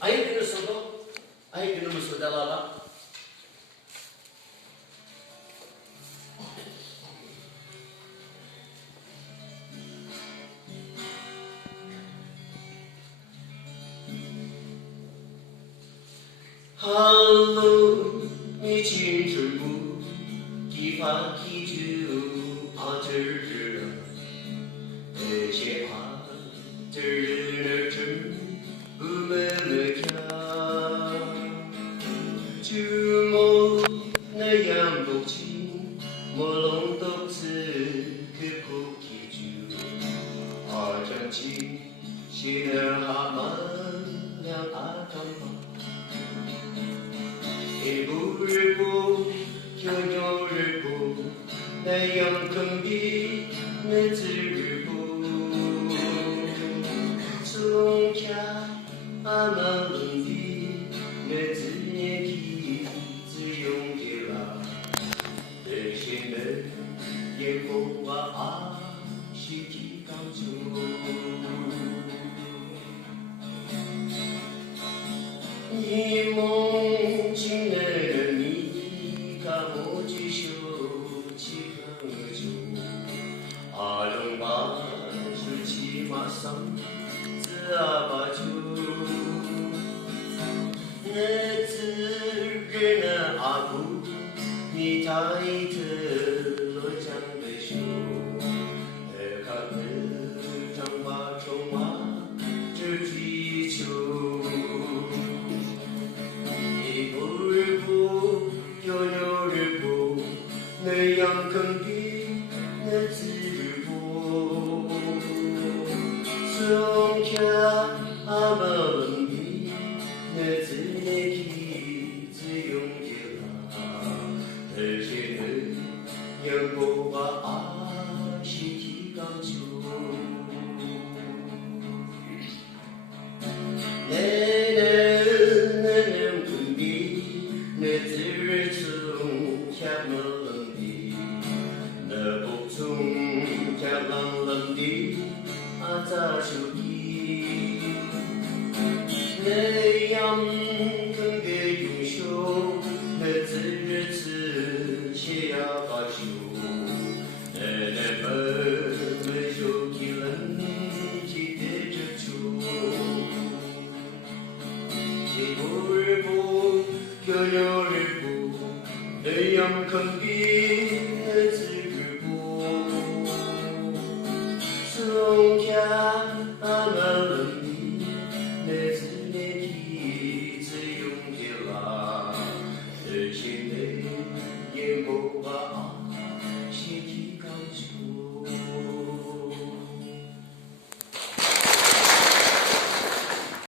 Aí que não sou, aí que não sou dela lá. Hello， 你青春不激发起就怕这热，那些怕这热真不么么强，就我那样不清，我弄到此刻不记住，好像起心儿还满了阿汤吧。一步一步，又一步，那样肯比那自一步。从前阿妈问的，那自年纪自用的啦，这些人也不话啊，是提高住。你梦醒了的你，看我去修起很久，阿龙把手骑马上子阿巴酒，那次人的阿布，你抬着罗江的手，那看着长把中马只追求。那样肯定那自步，从前阿妈问的那自年纪自用的啦，这些人也不把阿是提高就，那肯定那自然从前么。冷的阿扎手机，那样肯给用手，那自日子写呀把手，那本手机冷记得着出，一步一步，又一步，那样肯给那自。